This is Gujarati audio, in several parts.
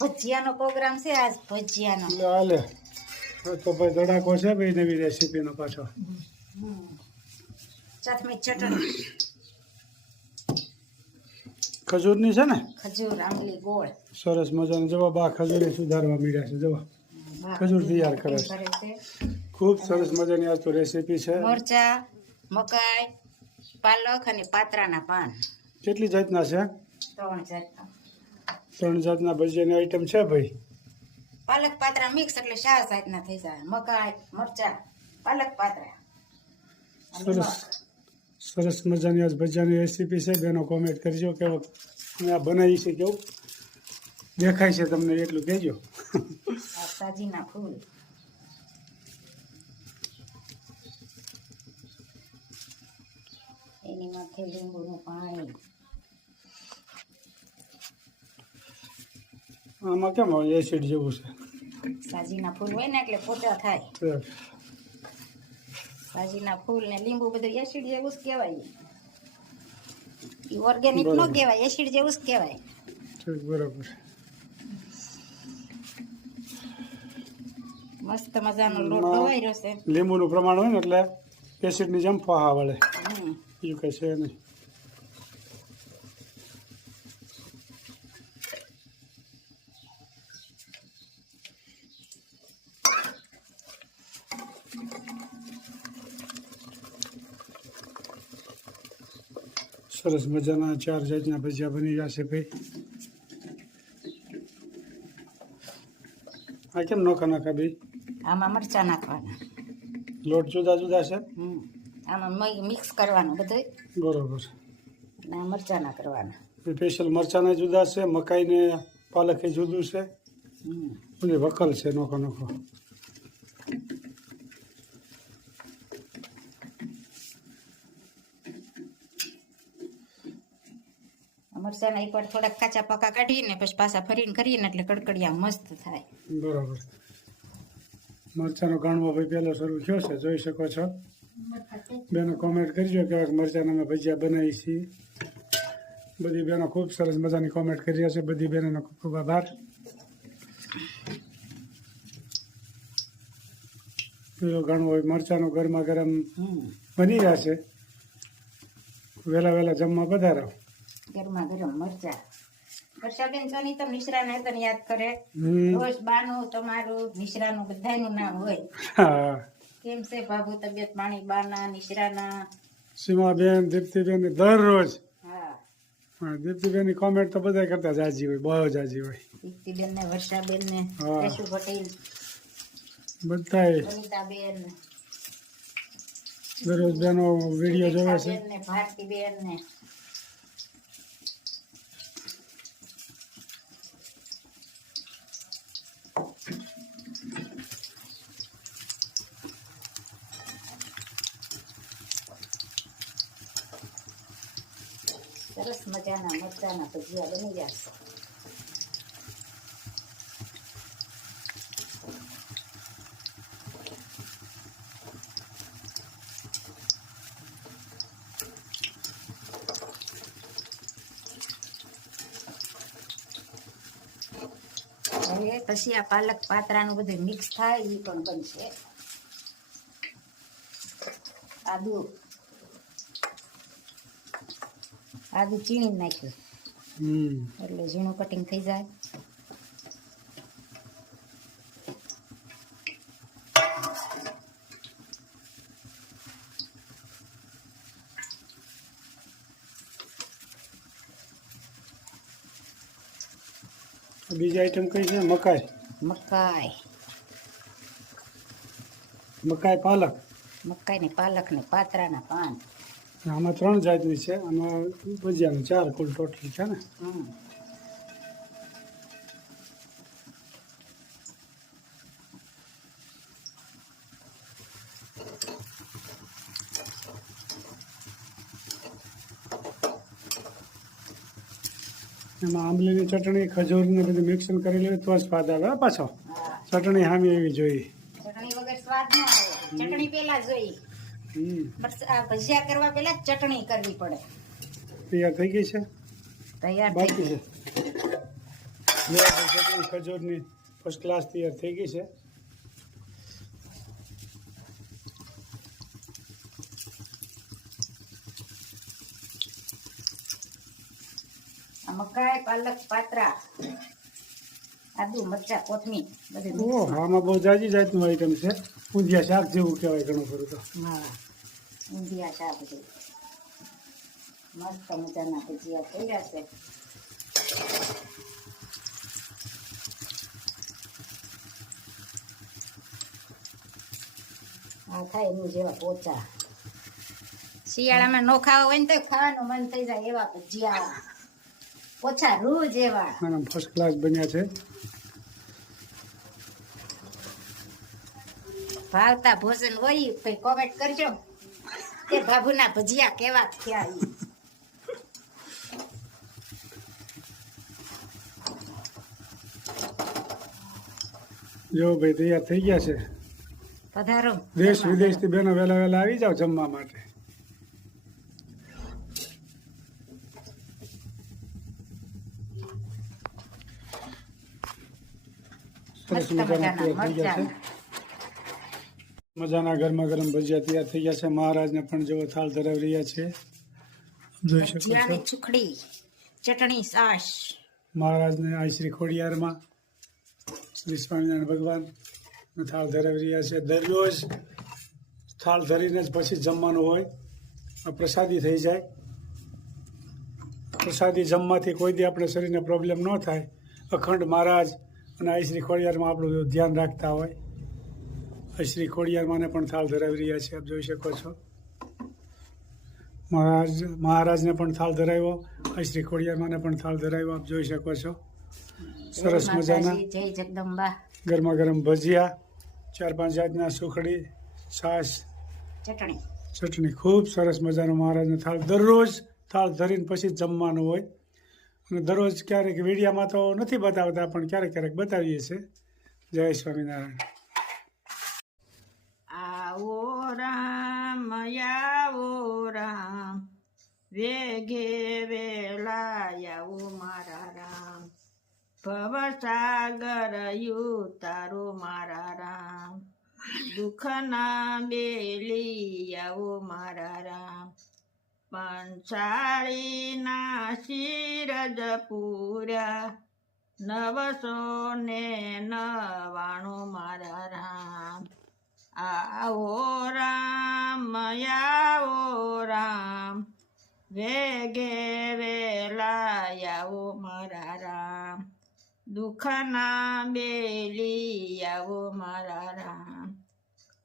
ભજીયાનો પ્રોગ્રામ છે આજ ભજીયાનો. હાલે તો ભાઈ ધડાકો છે ભાઈ નવી રેસીપીનો પાછો. ચટણી ચટણી ખજૂરની છે ને ખજૂર આંબલી ગોળ. સરસ મજાની જવા બા ખજૂરી સુધારવા મીડ્યા છે જવા ખજૂર તૈયાર કરે છે. ખૂબ સરસ મજાની આ તો રેસીપી છે. મરચા મકાઈ પાલક અને પાત્રાના પાન. કેટલી જાતના છે? 3 જાતના. 3 જાતના ભજીયાની આઈટમ છે ભાઈ. પાલક પાત્રા મિક્સ એટલે 4 જાતના થઈ જાય. મકાઈ મરચા પાલક પાત્રા. સરસ સરસ મજાની આજ ભજીયાની રેસીપી છે. બેનો કોમેન્ટ કરજો કેવો અમે આ બનાવી છે, કેવું દેખાય છે તમને એટલું કહેજો. આ સાજીના ફૂલ. એની માથે લીંબુનું પાણી. આમાં કેમ એસિડ જેવું છે? સાજીના ફૂલ હોય ને એટલે પોતા થાય. સાજીના ફૂલ ને લીંબુ બધું એસિડ જેવું જ કહેવાય. એ ઓર્ગેનિક નો કહેવાય, એસિડ જેવું જ કહેવાય. ઠીક, બરાબર. મસ્ત મજાનો લોટ ધોવાઈ છે. લીંબુનું પ્રમાણ હોય ને એટલે એસિડની જેમ ફોહા વળે. બીજું કઈ છે નહીં. સરસ મજાના 4 જાતના ભજીયા બની ગયા છે ભાઈ. આ કેમ નોખા નાખા ભાઈ? આમાં મરચા નાખવાના. લોટ જુદા જુદા છે. આમાં મિક્સ કરવાનું બધું. બરોબર. અને મરચા ના કરવાના. સ્પેશિયલ મરચાના જુદા છે, મકાઈને પાલક એ જુદું છે. બધી વકલ છે નોખો નોખો. મરચાના એકવાર થોડાક કાચા પાકા કાઢીને પછી પાછા ફરીને કરીએ એટલે કડકડિયા મસ્ત થાય. બરાબર. મરચાનો ગાણવો ભાઈ પહેલો શરૂ થયો છે, જોઈ શકો છો. બેનો કોમેન્ટ કરજો કે મરચાના અમે ભજીયા બનાવી છીએ. બધી બેનો ખૂબ સરસ મજાની કોમેન્ટ કરી રહ્યા છે. બધી બહેનોનો ખૂબ ખૂબ આભાર. પેલો ગાણવો મરચાનો ગરમા ગરમ બની રહ્યા છે. વહેલા વહેલા જમવા પધારો. ગરમા ગરમ મરચા. વર્ષાબેન સોની તો મિશ્રાને તને યાદ કરે. રોજ બાનું તમારું મિશ્રાનું બધાયનું નામ હોય. કેમ છે બાબુ તબિયત પાણી બાના નિશ્રાના? સીમાબેન, દીપ્તિબેન દરરોજ. હા, દીપ્તિબેન ની કોમેન્ટ તો બધા કરતા જાજી હોય, બહુ જાજી હોય. દીપ્તિબેન ને વર્ષાબેન ને કેશુ પટેલ બધાય અનિતાબેન દરરોજ બેનો વિડીયો જોવે છે. ને ભારતીબેન ને સરસ મજાના મરચાના ભજીયા બની ગયા છે. હવે પછી આ પાલક પાત્રાનું બધું મિક્સ થાય એ પણ બનશે. આદુ ચીણી નાખ્યું એટલે ઝીણું કટિંગ થઈ જાય. બીજી આઈટમ કઈ છે? મકાઈ. મકાઈ મકાઈ પાલક. મકાઈ ને પાલક ને પાત્રાના પાન. આમાં 3 જાતની છે. આમાં ભજીયાનું 4 કુલ ટોટલ છે ને. એમાં આંબલીની ચટણી, ખજૂરની બધું મિક્સન કરેલી તો સ્વાદ આવે. પાછો ચટણી સામી એવી જોઈએ. ચટણી વગર સ્વાદ ન આવે. ચટણી પેલા જોઈ. ભજીયા કરવા પેલા ચટણી કરવી પડે. તૈયાર થઈ ગઈ છે? તૈયાર બાકી છે. ચટણી ખજૂરની ફર્સ્ટ ક્લાસ તૈયાર થઈ ગઈ છે. મકાઈ, પાલક, પાત્રા, આદુ, મરચા, કોથમીર બધું ઓહ, આમાં બહુ જાજી જાતનું આઈટમ છે. ઊંધિયા શાક જેવું કહેવાય ઘણું ખરું તો. હા, ઊંધિયા શાક છે. મસ્ત મજાના ભજીયા થઈ ગયા છે. આ થાય એનું જેવા પોચા. શિયાળામાં નો ખાવા હોય ને તો ખાવાનું મન થઈ જાય એવા ભજીયા, ઓછા રૂ જેવા. આના ફર્સ્ટ ક્લાસ બન્યા છે. ભાવતા ભોજન હોય ભાઈ કોમેન્ટ કરજો કે બાબુના ભજીયા કેવા થયા ઈ. જો ભાઈ તૈયાર થઈ ગયા છે. પધારો. દેશ વિદેશથી બેનો વહેલા વહેલા આવી જાવ જમવા માટે. સરસ મજાના તૈયાર થઈ ગયા છે. મજાના ગરમા ગરમ ભજીયા તૈયાર થઈ ગયા છે. મહારાજને પણ જેવો થાળ ધરાવી રહ્યા છે, જોઈ શકો ભજીયાની છો. સુખડી, ચટણી, છાશ. મહારાજને આ શ્રી ખોડિયારમાં શ્રી સ્વામિનારાયણ ભગવાન થાળ ધરાવી રહ્યા છે. દરરોજ થાળ ધરીને જ પછી જમવાનું હોય. આ પ્રસાદી થઈ જાય. પ્રસાદી જમવાથી કોઈ દી આપણે શરીરને પ્રોબ્લેમ ન થાય. અખંડ મહારાજ અને આ શ્રી ખોડિયારમાં આપણું ધ્યાન રાખતા હોય. આ શ્રી ખોડિયારમાંને પણ થાળ ધરાવી રહ્યા છે, આપ જોઈ શકો છો. મહારાજને પણ થાળ ધરાવ્યો, આ શ્રી ખોડિયારમાંને પણ થાળ ધરાવ્યો, આપ જોઈ શકો છો. સરસ મજાના જય જગદંબા. ગરમા ગરમ ભજીયા, 4-5 જાતના સુખડી, છાશ, ચટણી. ખૂબ સરસ મજાનો મહારાજનો થાળ. દરરોજ થાળ ધરીને પછી જ જમવાનું હોય. અને દરરોજ ક્યારેક વીડિયામાં તો નથી બતાવતા, પણ ક્યારેક ક્યારેક બતાવીએ છીએ. જય સ્વામિનારાયણ. આવો રામ, આવો રામ, વેગે વેલા આવો મારા રામ, ભવસાગર યુતારો મારા રામ, દુઃખના બેલી આવો મારા રામ, પંચાળીના શિરજ પૂર્યા, 999 મારા રામ. આવો રામ, આવો રામ, વેગે વેલા આવો મારા રામ, દુઃખના બેલી આવો મારા રામ,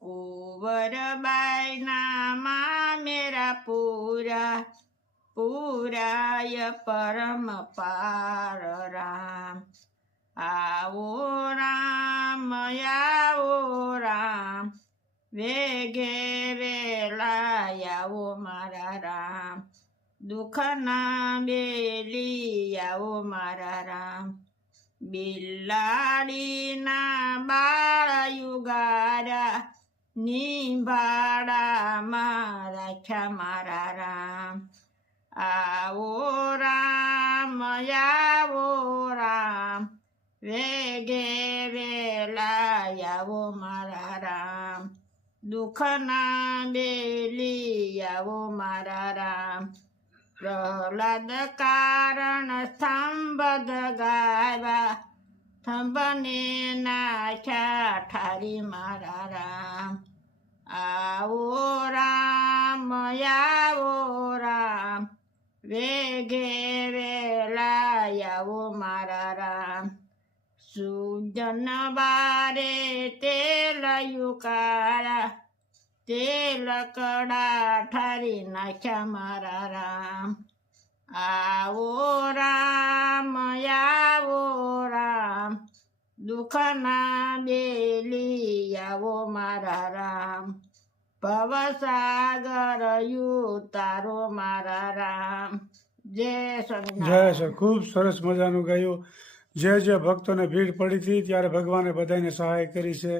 કુંવરબાઈના મામેરા પૂરાય પરમ પાર રામ. આવો રામ, આવો રામ, વેગે વેલા આવો મારા રામ, દુઃખના બેલી આવો મારા રામ, બિલાડીના બાળયુગારા નિભાડામાં રાખ્યા મારા રામ. આવો રામ, આવો રામ, વેગે વેલા આવો મારા રામ, દુઃખના બેલી આવો મારા રામ. પ્રહલાદ કારણ સ્તંભ ગાવા, સ્તંભને નાખ્યા ઠારી મારા રામ. આવો રામ, આવો રામ, વેગે વેલા આવો મારા રામ, સુજન બારે તેલ યુકાળા, તેલ કડા ઠારી નાખ્યા મારા રામ. આવો રામ, આવો રામ, દુઃખના બેલી આવો મારા રામ, ભવસાગર યુતારો મારા રામ. જય સ્વામિનારાયણ. જય. ખૂબ સરસ મજાનું ગાયું. જે ભક્તોને ભીડ પડી હતી ત્યારે ભગવાને બધાને સહાય કરી છે.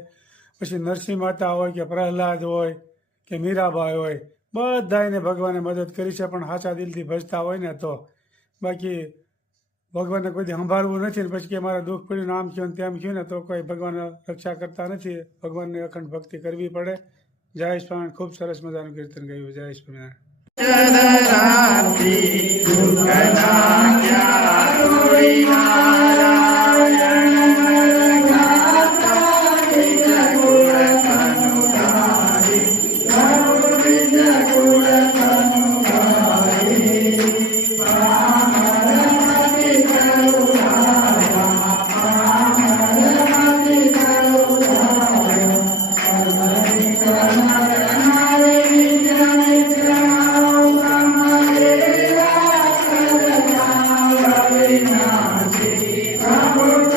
પછી નરસિંહ માતા હોય કે પ્રહલાદ હોય કે મીરાબાઈ હોય, બધાને ભગવાને મદદ કરી છે. પણ સાચા દિલથી ભજતા હોય ને તો. બાકી ભગવાનને કોઈ દી સંભાળવું નથી ને પછી કે મારા દુઃખ પડ્યું ને આમ થયું ને તેમ થયું ને તો કોઈ ભગવાન રક્ષા કરતા નથી. ભગવાનની અખંડ ભક્તિ કરવી પડે. જય સ્વામિનારાયણ. ખૂબ સરસ મજાનું કીર્તન ગાયું. જય સ્વામિનારાયણ.